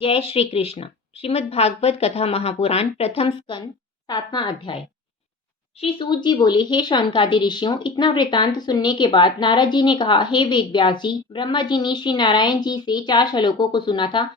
जय श्री कृष्ण। श्रीमद् भागवत कथा महापुराण प्रथम स्कंद 7वां अध्याय। श्री सूत जी बोले, हे शौनकादि ऋषियों, इतना वृतांत सुनने के बाद नारद जी ने कहा, हे वेद व्यास जी, ब्रह्मा जी ने श्री नारायण जी से 4 श्लोकों को सुना था।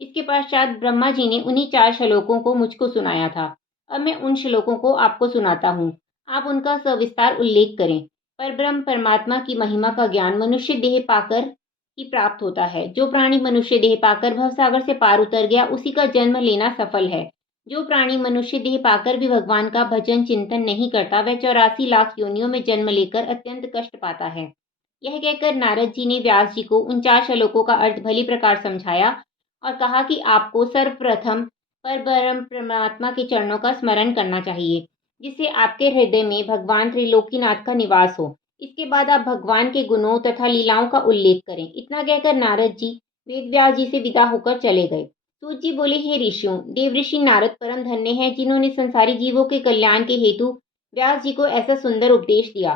इसके पश्चात ब्रह्मा जी ने उन्हीं 4 श्लोकों को मुझको सुनाया था। अब मैं उन श्लोकों को आपको सुनाता हूँ। आप उनका सविस्तार उल्लेख करें। पर ब्रह्म परमात्मा की महिमा का ज्ञान मनुष्य देह पाकर ही प्राप्त होता है। जो प्राणी मनुष्य देह पाकर भवसागर से पार उतर गया, उसी का जन्म लेना सफल है। जो प्राणी मनुष्य देह पाकर भी भगवान का भजन चिंतन नहीं करता, वह 84 लाख योनियों में जन्म लेकर अत्यंत कष्ट पाता है। यह कहकर नारद जी ने व्यास जी को उन 4 श्लोकों का अर्थ भली प्रकार समझाया और कहा कि आपको सर्वप्रथम पर ब्रह्म परमात्मा के चरणों का स्मरण करना चाहिए, जिससे आपके हृदय में भगवान त्रिलोकीनाथ का निवास हो। इसके बाद आप भगवान के गुणों तथा लीलाओं का उल्लेख करें। इतना कहकर नारद जी वेदव्यास जी से विदा होकर चले गए। सूत जी बोले, हे ऋषियों, देवऋषि नारद परम धन्य हैं, जिन्होंने संसारी जीवों के कल्याण के हेतु व्यास जी को ऐसा सुंदर उपदेश दिया।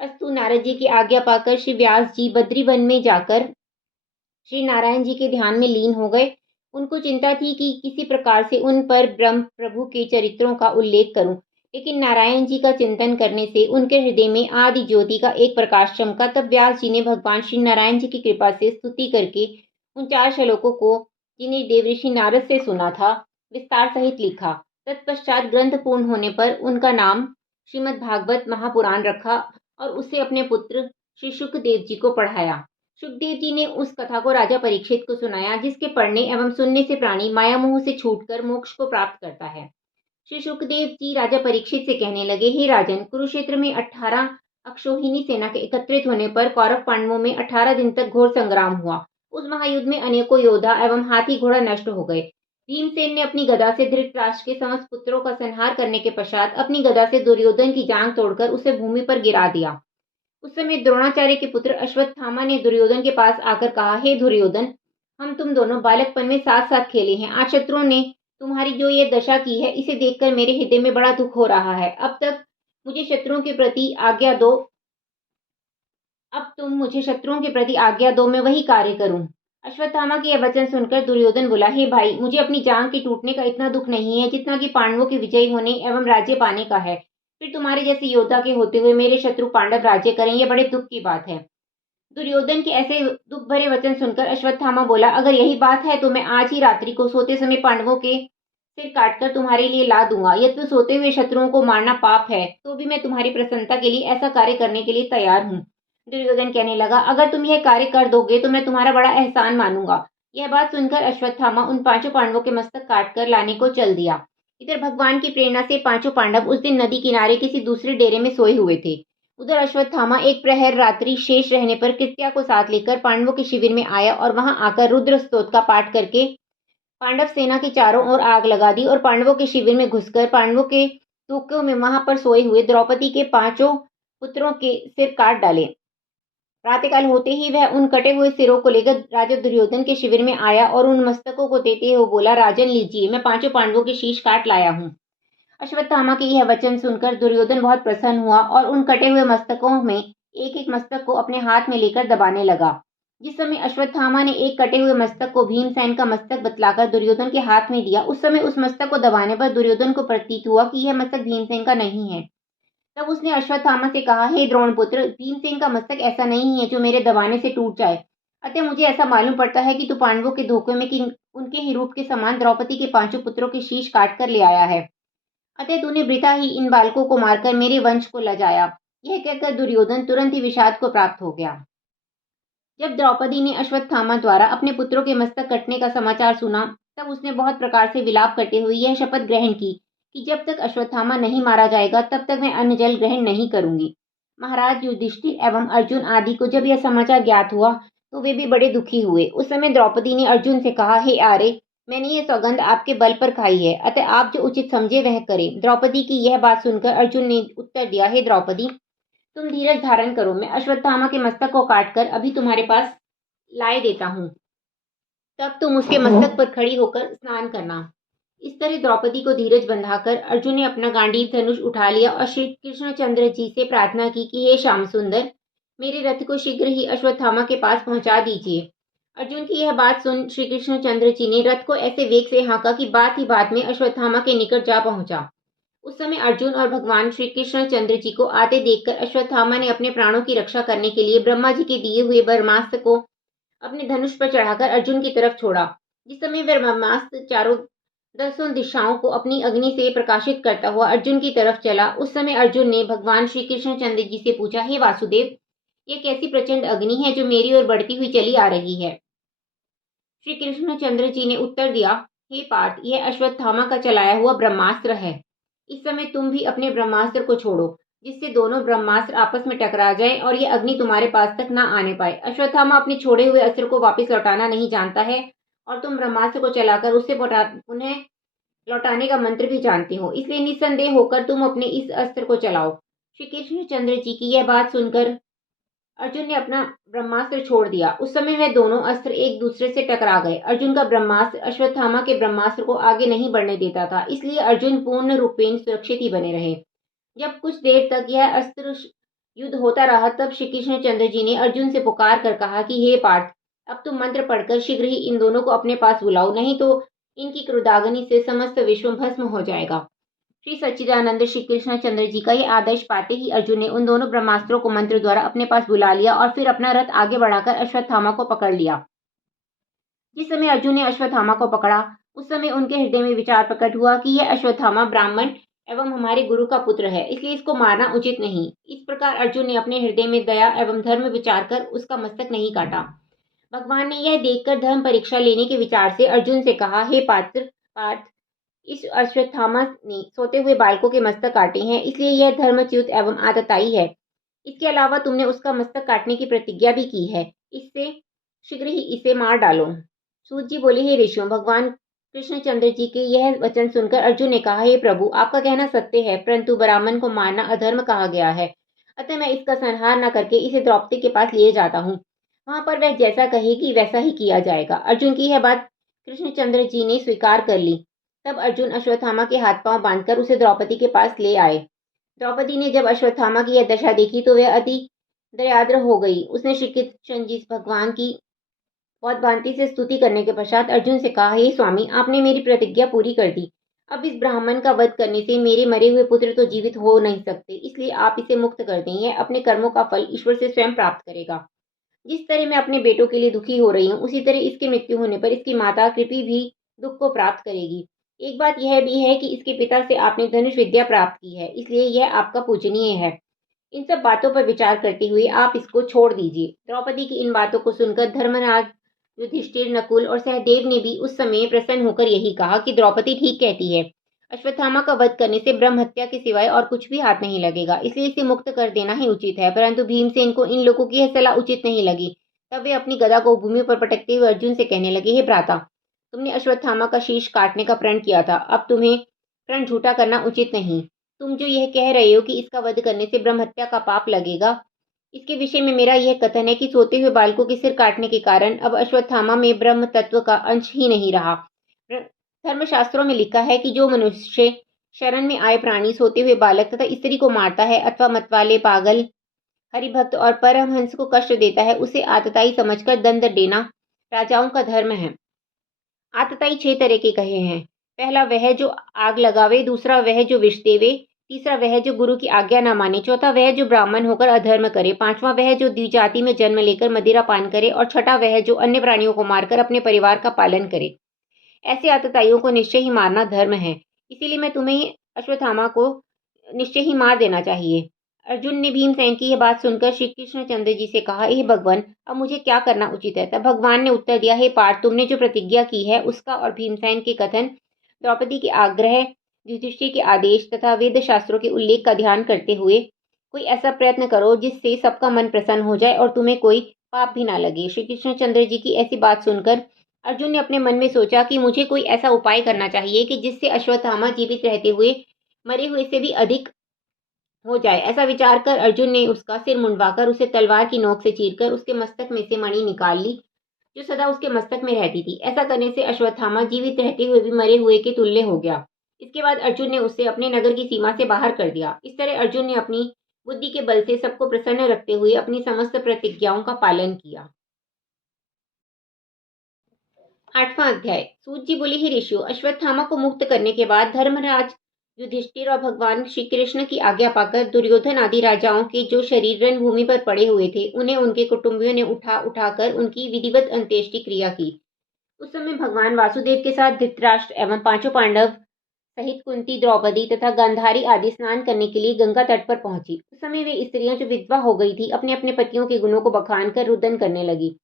अस्तु, नारद जी की आज्ञा पाकर श्री व्यास जी बद्री वन में जाकर श्री नारायण जी के ध्यान में लीन हो गए। उनको चिंता थी कि किसी प्रकार से उन पर ब्रह्म प्रभु के चरित्रों का उल्लेख करूं, लेकिन नारायण जी का चिंतन करने से उनके हृदय में आदि ज्योति का एक प्रकाश चमका। तब व्यास जी ने भगवान श्री नारायण जी की कृपा से स्तुति करके उन 4 श्लोकों को, जिन्हें देवऋषि नारद से सुना था, विस्तार सहित लिखा। तत्पश्चात ग्रंथ पूर्ण होने पर उनका नाम श्रीमद् भागवत महापुराण रखा और उसे अपने पुत्र श्री शुकदेव जी को पढ़ाया। सुखदेव जी ने उस कथा को राजा परीक्षित को सुनाया, जिसके पढ़ने एवं सुनने से प्राणी माया मोह से छूटकर मोक्ष को प्राप्त करता है। श्री सुखदेव जी राजा परीक्षित से कहने लगे, हे राजन, कुरुक्षेत्र में 18 अक्षौहिणी सेना के एकत्रित होने पर कौरव पांडवों में 18 दिन तक घोर संग्राम हुआ। उस महायुद्ध में अनेकों योद्धा एवं हाथी घोड़ा नष्ट हो गए। भीमसेन ने अपनी गदा से धृतराष्ट्र के समस्त पुत्रों का संहार करने के पश्चात अपनी गदा से दुर्योधन की जांघ तोड़कर उसे भूमि पर गिरा दिया। उस समय द्रोणाचार्य के पुत्र अश्वत्थामा ने दुर्योधन के पास आकर कहा, हे दुर्योधन, हम तुम दोनों बालकपन में साथ साथ खेले हैं। आज शत्रुओं ने तुम्हारी जो ये दशा की है, इसे देखकर मेरे हृदय में बड़ा दुख हो रहा है। अब तुम मुझे शत्रुओं के प्रति आज्ञा दो, मैं वही कार्य करूं। अश्वत्थामा के यह वचन सुनकर दुर्योधन बोला, हे भाई, मुझे अपनी जांघ के टूटने का इतना दुख नहीं है, जितना कि पांडवों के विजयी होने एवं राज्य पाने का है। फिर तुम्हारे जैसे योद्धा के होते हुए मेरे शत्रु पांडव राज्य करें, यह बड़े दुख की बात है। दुर्योधन के ऐसे दुख भरे वचन सुनकर अश्वत्थामा बोला, अगर यही बात है तो मैं आज ही रात्रि को सोते समय पांडवों के सिर काटकर तुम्हारे लिए ला दूंगा। यद्यपि सोते हुए शत्रुओं को मारना पाप है, तो भी मैं तुम्हारी प्रसन्नता के लिए ऐसा कार्य करने के लिए तैयार हूँ। दुर्योधन कहने लगा, अगर तुम यह कार्य कर दोगे तो मैं तुम्हारा बड़ा एहसान मानूंगा। यह बात सुनकर अश्वत्थामा उन 5 पांडवों के मस्तक काटकर लाने को चल दिया। इधर भगवान की प्रेरणा से 5 पांडव उस दिन नदी किनारे किसी दूसरे डेरे में सोए हुए थे। उधर अश्वत्थामा एक प्रहर रात्रि शेष रहने पर कृत्या को साथ लेकर पांडवों के शिविर में आया और वहां आकर रुद्र स्तोत्र का पाठ करके पांडव सेना के चारों ओर आग लगा दी और पांडवों के शिविर में घुसकर पांडवों के धोखे में वहां पर सोए हुए द्रौपदी के 5 पुत्रों के सिर काट डाले। प्रातःकाल होते ही वह उन कटे हुए सिरों को लेकर राजा दुर्योधन के शिविर में आया और उन मस्तकों को देते हुए बोला, राजन लीजिए, मैं 5 पांडवों के शीश काट लाया हूँ। अश्वत्थामा के यह वचन सुनकर दुर्योधन बहुत प्रसन्न हुआ और उन कटे हुए मस्तकों में एक एक मस्तक को अपने हाथ में लेकर दबाने लगा। जिस समय अश्वत्थामा ने एक कटे हुए मस्तक को भीमसेन का मस्तक बतलाकर दुर्योधन के हाथ में दिया, उस समय उस मस्तक को दबाने पर दुर्योधन को प्रतीत हुआ कि यह मस्तक भीमसेन का नहीं है। तब उसने अश्वत्थामा से कहा, हे द्रोणपुत्र, भीमसेन का मस्तक ऐसा नहीं है जो मेरे दबाने से टूट जाए। अतः मुझे ऐसा मालूम पड़ता है कि तू पांडवों के धोखे में कि उनके ही रूप के समान द्रौपदी के 5 पुत्रों के शीश काट कर ले आया है। अतः तूने वृथा ही इन बालकों को मारकर मेरे वंश को लजाया। यह कहकर दुर्योधन तुरंत ही विषाद को प्राप्त हो गया। जब द्रौपदी ने अश्वत्थामा द्वारा अपने पुत्रों के मस्तक कटने का समाचार सुना, तब उसने बहुत प्रकार से विलाप करते हुए यह शपथ ग्रहण की कि जब तक अश्वत्थामा नहीं मारा जाएगा, तब तक मैं अन्न जल ग्रहण नहीं करूंगी। महाराज युधिष्ठिर एवं अर्जुन आदि को जब यह समाचार ज्ञात हुआ, तो वे भी बड़े दुखी हुए। उस समय द्रौपदी ने अर्जुन से कहा, हे आर्य, मैंने ये सौगंध आपके बल पर खाई है, अतः आप जो उचित समझे वह करें। द्रौपदी की यह बात सुनकर अर्जुन ने उत्तर दिया, हे द्रौपदी, तुम धीरज धारण करो, मैं अश्वत्थामा के मस्तक को काटकर अभी तुम्हारे पास लाए देता हूँ, तब तुम उसके मस्तक पर खड़ी होकर स्नान करना। इस तरह द्रौपदी को धीरज बंधाकर अर्जुन ने अपना गांडीव धनुष उठा लिया और श्री कृष्णचंद्र जी से प्रार्थना की कि हे श्याम सुंदर, मेरे रथ को शीघ्र ही अश्वत्थामा के पास पहुंचा दीजिए। अर्जुन की यह बात सुन श्री कृष्णचंद्र जी ने रथ को ऐसे वेग से हाँका कि बात ही बात में अश्वत्थामा के निकट जा पहुंचा। उस समय अर्जुन और भगवान श्री कृष्णचंद्र जी को आते देखकर अश्वत्थामा ने अपने प्राणों की रक्षा करने के लिए ब्रह्मा जी के दिए हुए ब्रह्मास्त्र को अपने धनुष पर चढ़ाकर अर्जुन की तरफ छोड़ा। जिस समय वह ब्रह्मास्त्र चारों दसों दिशाओं को अपनी अग्नि से प्रकाशित करता हुआ अर्जुन की तरफ चला, उस समय अर्जुन ने भगवान श्री कृष्णचंद्र जी से पूछा, हे वासुदेव, ये कैसी प्रचंड अग्नि है जो मेरी ओर बढ़ती हुई चली आ रही है। श्री कृष्णचंद्र जी ने उत्तर दिया, हे पार्थ, यह अश्वत्थामा का चलाया हुआ ब्रह्मास्त्र है। इस समय तुम भी अपने ब्रह्मास्त्र को छोड़ो, जिससे दोनों ब्रह्मास्त्र आपस में टकरा जाएं और यह अग्नि तुम्हारे पास तक न आने पाए। अश्वत्थामा अपने छोड़े हुए अस्त्र को वापस लौटाना नहीं जानता है और तुम ब्रह्मास्त्र को चलाकर उसे पुनः लौटाने का मंत्र भी जानते हो, इसलिए निस्संदेह होकर तुम अपने इस अस्त्र को चलाओ। श्री कृष्णचंद्र जी की यह बात सुनकर अर्जुन ने अपना ब्रह्मास्त्र छोड़ दिया। उस समय वह दोनों अस्त्र एक दूसरे से टकरा गए। अर्जुन का ब्रह्मास्त्र अश्वत्थामा के ब्रह्मास्त्र को आगे नहीं बढ़ने देता था, इसलिए अर्जुन पूर्ण रूपेण सुरक्षित ही बने रहे। जब कुछ देर तक यह अस्त्र युद्ध होता रहा, तब श्री कृष्णचंद्र जी ने अर्जुन से पुकार कर कहा कि हे पार्थ, अब तुम मंत्र पढ़कर शीघ्र ही इन दोनों को अपने पास बुलाओ, नहीं तो इनकी क्रोधाग्नि से समस्त विश्व भस्म हो जाएगा। श्री सच्चिदानंद श्री कृष्णचंद्र जी का यह आदेश पाते ही अर्जुन ने उन दोनों ब्रह्मास्त्रों को मंत्र द्वारा अपने पास बुला लिया और फिर अपना रथ आगे बढ़ाकर अश्वत्थामा को पकड़ लिया। जिस समय अर्जुन ने अश्वत्थामा को पकड़ा, उस समय उनके हृदय में विचार प्रकट हुआ कि यह अश्वत्थामा ब्राह्मण एवं हमारे गुरु का पुत्र है, इसलिए इसको मारना उचित नहीं। इस प्रकार अर्जुन ने अपने हृदय में दया एवं धर्म विचार कर उसका मस्तक नहीं काटा। भगवान ने यह देखकर धर्म परीक्षा लेने के विचार से अर्जुन से कहा, हे पार्थ, इस अश्वत्थामा ने सोते हुए बालकों के मस्तक काटे हैं, इसलिए यह धर्मच्युत एवं आततायी है। इसके अलावा तुमने उसका मस्तक काटने की प्रतिज्ञा भी की है, इससे शीघ्र ही इसे मार डालो। सूत जी बोले, हे ऋषियों, भगवान कृष्णचंद्र जी के यह वचन सुनकर अर्जुन ने कहा, हे प्रभु, आपका कहना सत्य है, परंतु ब्राह्मण को मारना अधर्म कहा गया है, अतः मैं इसका संहार न करके इसे द्रौपदी के पास लिए जाता हूँ। वहां पर वह जैसा कहेगी वैसा ही किया जाएगा। अर्जुन की यह बात कृष्णचंद्र जी ने स्वीकार कर ली। तब अर्जुन अश्वत्थामा के हाथ पांव बांधकर उसे द्रौपदी के पास ले आए। द्रौपदी ने जब अश्वत्थामा की यह दशा देखी तो वह अति दयाद्र हो गई। उसने श्री कृष्ण जी भगवान की बहुत भांति से स्तुति करने के पश्चात अर्जुन से कहा, हे स्वामी, आपने मेरी प्रतिज्ञा पूरी कर दी। अब इस ब्राह्मण का वध करने से मेरे मरे हुए पुत्र तो जीवित हो नहीं सकते, इसलिए आप इसे मुक्त कर दें। यह अपने कर्मों का फल ईश्वर से स्वयं प्राप्त करेगा। जिस तरह मैं अपने बेटों के लिए दुखी हो रही हूँ, उसी तरह इसकी मृत्यु होने पर इसकी माता कृपी भी दुख को प्राप्त करेगी। एक बात यह भी है कि इसके पिता से आपने धनुष विद्या प्राप्त की है, इसलिए यह आपका पूजनीय है। इन सब बातों पर विचार करते हुए आप इसको छोड़ दीजिए। द्रौपदी की इन बातों को सुनकर धर्मराज युधिष्ठिर, नकुल और सहदेव ने भी उस समय प्रसन्न होकर यही कहा कि द्रौपदी ठीक कहती है। अश्वत्थामा का वध करने से ब्रह्म हत्या के सिवाय और कुछ भी हाथ नहीं लगेगा, इसलिए इसे मुक्त कर देना ही उचित है। परंतु भीमसेन को इन लोगों की यह सलाह उचित नहीं लगी। तब वे अपनी गदा को भूमि पर पटकते हुए अर्जुन से कहने लगे, हे भ्राता, तुमने अश्वत्थामा का शीश काटने का प्रण किया था, अब तुम्हें प्रण झूठा करना उचित नहीं। तुम जो यह कह रहे हो कि इसका वध करने से ब्रह्म हत्या का पाप लगेगा, इसके विषय में मेरा यह कथन है कि सोते हुए बालकों के सिर काटने के कारण अब अश्वत्थामा में ब्रह्म तत्व का अंश ही नहीं रहा। धर्मशास्त्रों में लिखा है कि जो मनुष्य शरण में आए प्राणी, सोते हुए बालक तथा स्त्री को मारता है अथवा मतवाले, पागल, हरिभक्त और परमहंस को कष्ट देता है, उसे आतताई समझकर दंड देना राजाओं का धर्म है। आतताई 6 तरह के कहे हैं। पहला वह जो आग लगावे, दूसरा वह जो विष देवे, तीसरा वह जो गुरु की आज्ञा न माने, चौथा वह जो ब्राह्मण होकर अधर्म करे, पांचवा वह जो द्विजाति में जन्म लेकर मदिरा पान करे और छठा वह जो अन्य प्राणियों को मारकर अपने परिवार का पालन करे। ऐसे आतताइयों को निश्चय ही मारना धर्म है, इसीलिए मैं तुम्हें अश्वत्थामा को निश्चय ही मार देना चाहिए। अर्जुन ने भीमसेन की यह बात सुनकर श्री कृष्णचंद्र जी से कहा, हे भगवान, अब मुझे क्या करना उचित है। तब भगवान ने उत्तर दिया, हे पार्थ, तुमने जो प्रतिज्ञा की है उसका और भीमसेन के कथन, द्रौपदी के आग्रह, युधिष्ठिर के आदेश तथा वेद शास्त्रों के उल्लेख का ध्यान करते हुए कोई ऐसा प्रयत्न करो जिससे सबका मन प्रसन्न हो जाए और तुम्हें कोई पाप भी ना लगे। श्री कृष्णचंद्र जी की ऐसी बात सुनकर अर्जुन ने अपने मन में सोचा कि मुझे कोई ऐसा उपाय करना चाहिए कि जिससे अश्वत्थामा जीवित रहते हुए मरे हुए से भी अधिक हो जाए। ऐसा विचार कर अर्जुन ने उसका सिर मुंडवाकर उसे तलवार की नोक से चीरकर उसके मस्तक में से मणि निकाल ली, जो सदा उसके मस्तक में रहती थी। ऐसा करने से अश्वत्थामा जीवित रहते हुए भी मरे हुए के तुल्य हो गया। इसके बाद अर्जुन ने उसे अपने नगर की सीमा से बाहर कर दिया। इस तरह अर्जुन ने अपनी बुद्धि के बल से सबको प्रसन्न रखते हुए अपनी समस्त प्रतिज्ञाओं का पालन किया। 8वां अध्याय। सूत जी बोले, हे ऋषियों, अश्वत्थामा को मुक्त करने के बाद धर्मराज युधिष्ठिर और भगवान श्री कृष्ण की आज्ञा पाकर दुर्योधन आदि राजाओं के जो शरीर रणभूमि पर पड़े हुए थे उन्हें उनके कुटुंबियों ने उठा उठाकर उनकी विधिवत अंत्येष्टि क्रिया की। उस समय भगवान वासुदेव के साथ धृतराष्ट्र एवं पांचों पांडव सहित कुंती, द्रौपदी तथा गांधारी आदि स्नान करने के लिए गंगा तट पर पहुंची। उस समय वे स्त्रियां जो विधवा हो गई थी अपने अपने पतियों के गुणों को बखान कर रुदन करने लगी।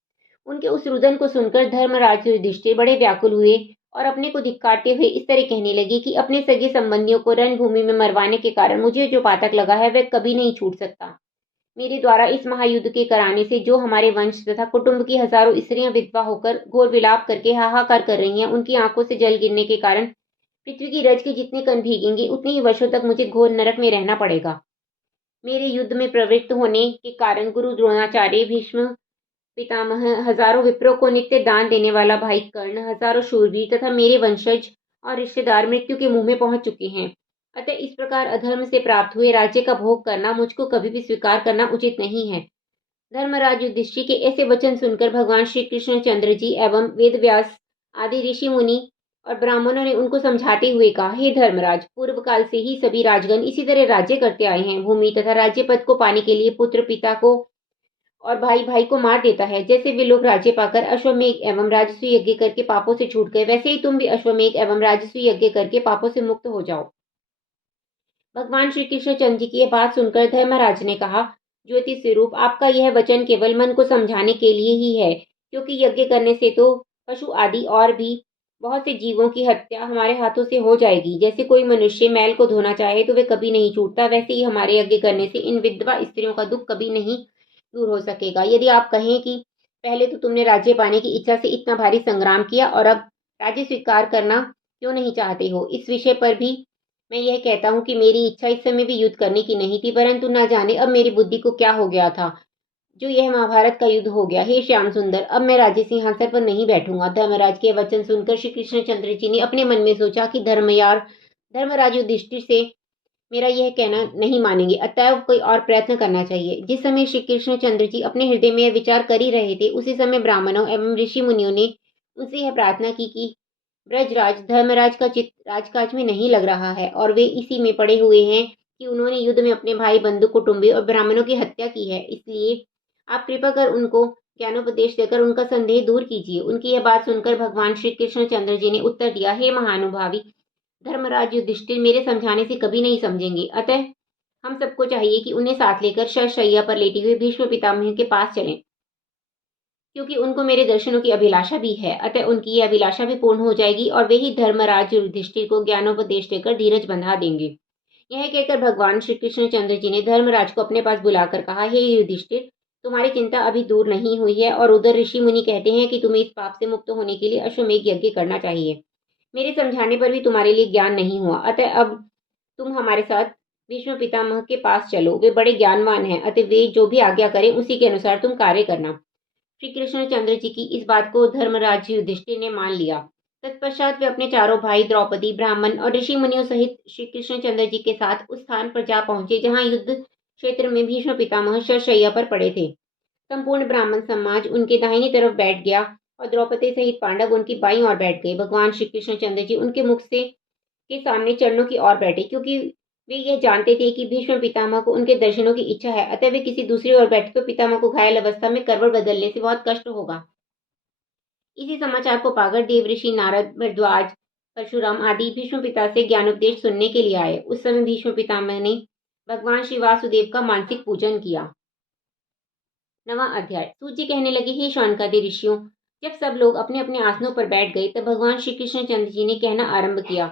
उनके उस रुदन को सुनकर धर्मराज युधिष्ठिर बड़े व्याकुल हुए और अपने को धिक्कारते हुए इस तरह कहने लगे कि अपने सगे संबंधियों को रणभूमि में मरवाने के कारण मुझे जो पातक लगा है वह कभी नहीं छूट सकता। मेरे द्वारा इस महायुद्ध के कराने से जो हमारे वंश तथा कुटुंब की हजारों स्त्रियां विधवा होकर घोर विलाप करके हाहाकार कर रही हैं, उनकी आंखों से जल गिरने के कारण पृथ्वी की रज के जितने कण भीगेंगे उतने ही वर्षों तक मुझे घोर नरक में रहना पड़ेगा। मेरे युद्ध में प्रवृत्त होने के कारण गुरु द्रोणाचार्य, भीष्म पितामह, हजारों विप्रों को नित्य दान देने वाला भाई कर्ण, हजारों शूरवीर तथा मेरे वंशज और रिश्तेदार मृत्यु के मुंह में पहुंच चुके हैं। अतः इस प्रकार अधर्म से प्राप्त हुए राज्य का भोग करना मुझको कभी भी स्वीकार करना उचित नहीं है। धर्मराज युधिष्ठिर के ऐसे वचन सुनकर भगवान श्री कृष्ण चंद्र जी एवं वेद व्यास आदि ऋषि मुनि और ब्राह्मणों ने उनको समझाते हुए कहा, हे धर्मराज, पूर्व काल से ही सभी राजगण इसी तरह राज्य करते आए हैं। भूमि तथा राज्य पद को पाने के लिए पुत्र पिता को और भाई भाई को मार देता है। जैसे वे लोग राज्य पाकर अश्वमेघ एवं राजस्व यज्ञ करके पापों से छूट गए, वैसे ही तुम भी अश्वमेघ एवं राजस्व यज्ञ करके पापों से मुक्त हो जाओ। भगवान श्री कृष्ण चंद्र जी की यह बात सुनकर धर्मराज ने कहा, ज्योति स्वरूप, आपका यह वचन केवल मन को समझाने के लिए ही है, क्योंकि यज्ञ करने से तो पशु आदि और भी बहुत से जीवों की हत्या हमारे हाथों से हो जाएगी। जैसे कोई मनुष्य मैल को धोना चाहे तो वे कभी नहीं छूटता, वैसे ही हमारे यज्ञ करने से इन विधवा स्त्रियों का दुख कभी नहीं दूर हो सकेगा। यदि आप कहें कि पहले तो तुमने राज्य पाने की इच्छा से इतना भारी संग्राम किया और अब राज्य स्वीकार करना क्यों नहीं चाहते हो, इस विषय पर भी मैं यह कहता हूँ कि मेरी इच्छा इस समय भी युद्ध करने की नहीं थी, परंतु न जाने अब मेरी बुद्धि को क्या हो गया था जो यह महाभारत का युद्ध हो गया। हे श्याम सुंदर, अब मैं राज्य सिंहासन पर नहीं बैठूंगा। धर्मराज के वचन सुनकर श्री कृष्ण चंद्र जी ने अपने मन में सोचा कि धर्मराज युधिष्ठिर से मेरा यह कहना नहीं मानेंगे, अतएव कोई और प्रयत्न करना चाहिए। जिस समय श्री कृष्ण चंद्र जी अपने हृदय में यह विचार कर ही रहे थे, उसी समय ब्राह्मणों एवं ऋषि मुनियों ने उनसे यह प्रार्थना की कि ब्रजराज, धर्मराज का चित्त राजकाज में नहीं लग रहा है और वे इसी में पड़े हुए हैं कि उन्होंने युद्ध में अपने भाई, बंधु, कुटुंबी और ब्राह्मणों की हत्या की है। इसलिए आप कृपा कर उनको ज्ञानोपदेश देकर उनका संदेह दूर कीजिए। उनकी यह बात सुनकर भगवान श्री कृष्ण चंद्र जी ने उत्तर दिया, हे महानुभावी धर्मराज युधिष्ठिर, मेरे समझाने से कभी नहीं समझेंगे। अतः हम सबको चाहिए कि उन्हें साथ लेकर शरशैया पर लेटे हुए भीष्म पितामह के पास चलें, क्योंकि उनको मेरे दर्शनों की अभिलाषा भी है। अतः उनकी यह अभिलाषा भी पूर्ण हो जाएगी और वे ही धर्मराज युधिष्ठिर को ज्ञानोपदेश देकर धीरज बंधा देंगे। यह कहकर भगवान श्री कृष्ण चंद्र जी ने धर्मराज को अपने पास बुलाकर कहा, हे युधिष्ठिर, तुम्हारी चिंता अभी दूर नहीं हुई है और उधर ऋषि मुनि कहते हैं कि तुम्हें इस पाप से मुक्त होने के लिए अश्वमेघ यज्ञ करना चाहिए। मेरे समझाने पर भी तुम्हारे लिए ज्ञान नहीं हुआ, अतः अब तुम हमारे साथ भीष्म पितामह के पास चलो। वे बड़े ज्ञानवान हैं, अतः वे जो भी आज्ञा करें उसी के अनुसार तुम कार्य करना। श्री कृष्ण चंद्र जी की इस बात को धर्मराज युधिष्ठिर ने मान लिया। तत्पश्चात वे अपने चारों भाई, द्रौपदी, ब्राह्मण और ऋषि मुनियों सहित श्री कृष्ण चंद्र जी के साथ उस स्थान पर जा पहुंचे जहां युद्ध क्षेत्र में भीष्म पितामह शरशैया पर पड़े थे। संपूर्ण ब्राह्मण समाज उनके दाहिनी तरफ बैठ गया और द्रौपदी सहित पांडव उनकी बाईं ओर बैठ गए। भगवान श्री कृष्ण चंद्र जी उनके मुख से के सामने चरणों की ओर बैठे, क्योंकि वे यह जानते थे कि भीष्म पितामह को उनके दर्शनों की इच्छा है। अतः वे किसी दूसरी ओर बैठे तो पितामह को घायल अवस्था में करवट बदलने से बहुत कष्ट होगा। इसी समाचार को पाकर देवऋषि नारद, भरद्वाज, परशुराम आदि भीष्म पिता से ज्ञानोपदेश सुनने के लिए आए। उस समय भीष्म पितामह ने भगवान श्री वासुदेव का मानसिक पूजन किया। 9वां अध्याय। सूत जी कहने लगे, हे शौनकादि ऋषियों, जब सब लोग अपने अपने आसनों पर बैठ गए तब भगवान श्री कृष्ण चंद्र जी ने कहना आरंभ किया,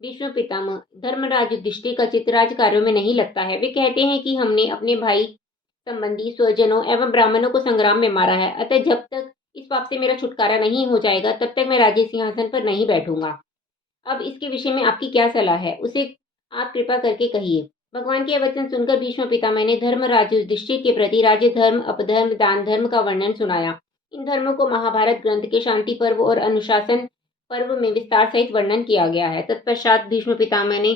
भीष्म पितामह, धर्मराज युधिष्ठिर का चित्त राज कार्यों में नहीं लगता है। वे कहते हैं कि हमने अपने भाई, संबंधी, स्वजनों एवं ब्राह्मणों को संग्राम में मारा है, अतः जब तक इस पाप से मेरा छुटकारा नहीं हो जाएगा तब तक मैं राज्य सिंहासन पर नहीं बैठूंगा। अब इसके विषय में आपकी क्या सलाह है, उसे आप कृपा करके कहिए। भगवान के वचन सुनकर भीष्म पितामह ने धर्मराज युधिष्ठिर के प्रति राज्य धर्म, अपधर्म, दान धर्म का वर्णन सुनाया। इन धर्मों को महाभारत ग्रंथ के शांति पर्व और अनुशासन पर्व में विस्तार सहित वर्णन किया गया है। तत्पश्चात भीष्म पितामह ने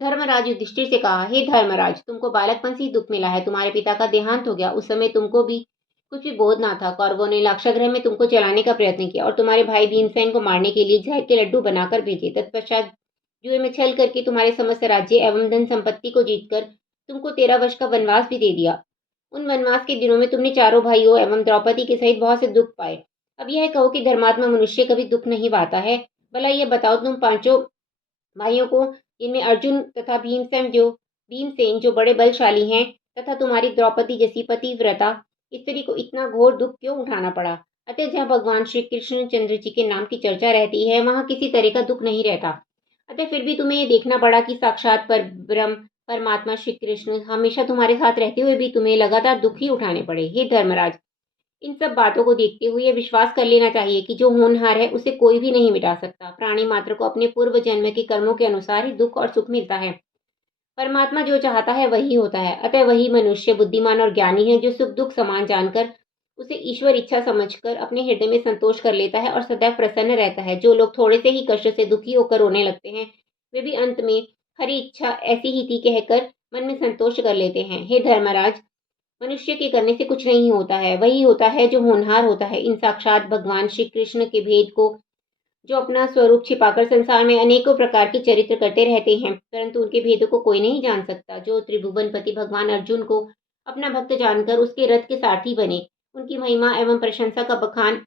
धर्मराज युधिष्ठिर से कहा, हे धर्मराज, तुमको बालकपन से ही दुख मिला है। तुम्हारे पिता का देहांत हो गया, उस समय तुमको भी कुछ भी बोध ना था। कौरवों ने लाक्षागृह में तुमको जलाने का प्रयत्न किया और तुम्हारे भाई भीमसेन को मारने के लिए जहर के लड्डू बनाकर भेजे। तत्पश्चात जुए में छल करके तुम्हारे समस्त राज्य एवं धन संपत्ति को जीतकर तुमको 13 वर्ष का वनवास भी दे दिया। उन वनवास के दिनों में तुमने चारों भाइयों एवं द्रौपदी के सहित बहुत से दुख पाए। अब यह कहो कि धर्मात्मा मनुष्य कभी दुख नहीं पाता है। भला यह बताओ, तुम पांचों भाइयों को, जिनमें अर्जुन तथा भीमसेन जो बड़े बलशाली हैं, तथा तुम्हारी द्रौपदी जैसी पतिव्रता स्त्री को इतना घोर दुख क्यों उठाना पड़ा? अतः जहाँ भगवान श्री कृष्ण चंद्र जी के नाम की चर्चा रहती है, वहाँ किसी तरह का दुख नहीं रहता। अतः फिर भी तुम्हें ये देखना पड़ा कि साक्षात पर ब्रह्म परमात्मा श्री कृष्ण हमेशा तुम्हारे साथ रहते हुए भी तुम्हें लगातार दुख ही उठाने पड़े। हे धर्मराज, इन सब बातों को देखते हुए यह विश्वास कर लेना चाहिए कि जो होनहार है उसे कोई भी नहीं मिटा सकता। प्राणी मात्र को अपने पूर्व जन्म के कर्मों के अनुसार ही दुख और सुख मिलता है। परमात्मा जो चाहता है वही होता है। अतः वही मनुष्य बुद्धिमान और ज्ञानी है जो सुख दुख समान जानकर उसे ईश्वर इच्छा समझकर अपने हृदय में संतोष कर लेता है और सदैव प्रसन्न रहता है। जो लोग थोड़े से ही कष्ट से दुखी होकर रोने लगते हैं, वे भी अंत में हरी इच्छा ऐसी ही थी कहकर मन में संतोष कर लेते हैं। हे धर्मराज, मनुष्य के करने से कुछ नहीं होता है, वही होता है जो होनहार होता है। इन साक्षात भगवान श्री कृष्ण के भेद को, जो अपना स्वरूप छिपाकर संसार में अनेकों प्रकार के चरित्र करते रहते हैं, परंतु उनके भेदों को कोई नहीं जान सकता। जो त्रिभुवनपति भगवान अर्जुन को अपना भक्त जानकर उसके रथ के सारथी बने, उनकी महिमा एवं प्रशंसा का बखान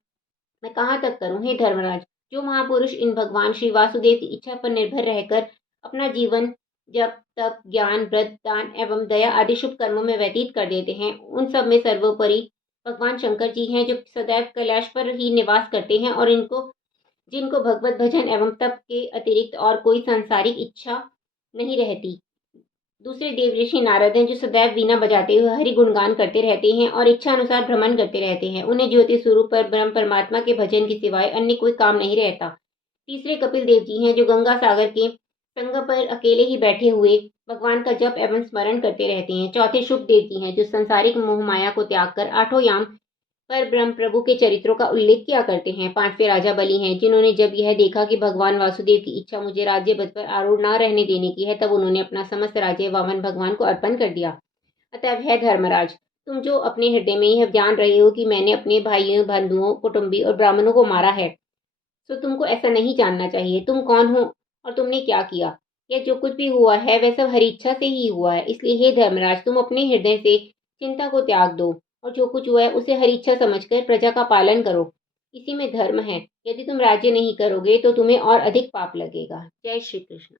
मैं कहाँ तक करूं? हे धर्मराज, जो महापुरुष इन भगवान श्री वासुदेव की इच्छा पर निर्भर रहकर अपना जीवन जप तप ज्ञान व्रत दान एवं दया आदि शुभ कर्मों में व्यतीत कर देते हैं, उन सब में सर्वोपरि भगवान शंकर जी हैं, जो सदैव कैलाश पर ही निवास करते हैं और जिनको भगवत भजन एवं तप के अतिरिक्त और कोई सांसारिक इच्छा नहीं रहती। दूसरे देव ऋषि नारद हैं, जो सदैव वीणा बजाते हुए हरि गुणगान करते रहते हैं और इच्छा अनुसार भ्रमण करते रहते हैं। उन्हें ज्योति स्वरूप पर ब्रह्म परमात्मा के भजन के सिवाय अन्य कोई काम नहीं रहता। तीसरे कपिल देव जी हैं, जो गंगा सागर के संग पर अकेले ही बैठे हुए भगवान का जप एवं स्मरण करते रहते हैं। चौथे शुभ देव जी हैं, जो संसारिक मोह माया को त्याग कर आठों याम पर ब्रह्म प्रभु के चरित्रों का उल्लेख किया करते हैं। पांचवें राजा बलि हैं, जिन्होंने जब यह देखा कि भगवान वासुदेव की इच्छा मुझे राज्य पद पर आरूढ़ न रहने देने की है, तब उन्होंने अपना समस्त राज्य वामन भगवान को अर्पण कर दिया। अतः है धर्मराज, तुम जो अपने हृदय में यह जान रहे हो कि मैंने अपने भाइयों बंधुओं कुटुंबी और ब्राह्मणों को मारा है, तो तुमको ऐसा नहीं जानना चाहिए। तुम कौन हो और तुमने क्या किया? यह जो कुछ भी हुआ है वह सब हरि इच्छा से ही हुआ है। इसलिए हे धर्मराज, तुम अपने हृदय से चिंता को त्याग दो और जो कुछ हुआ है उसे हरि इच्छा समझकर प्रजा का पालन करो। इसी में धर्म है। यदि तुम राज्य नहीं करोगे तो तुम्हें और अधिक पाप लगेगा। जय श्री कृष्ण।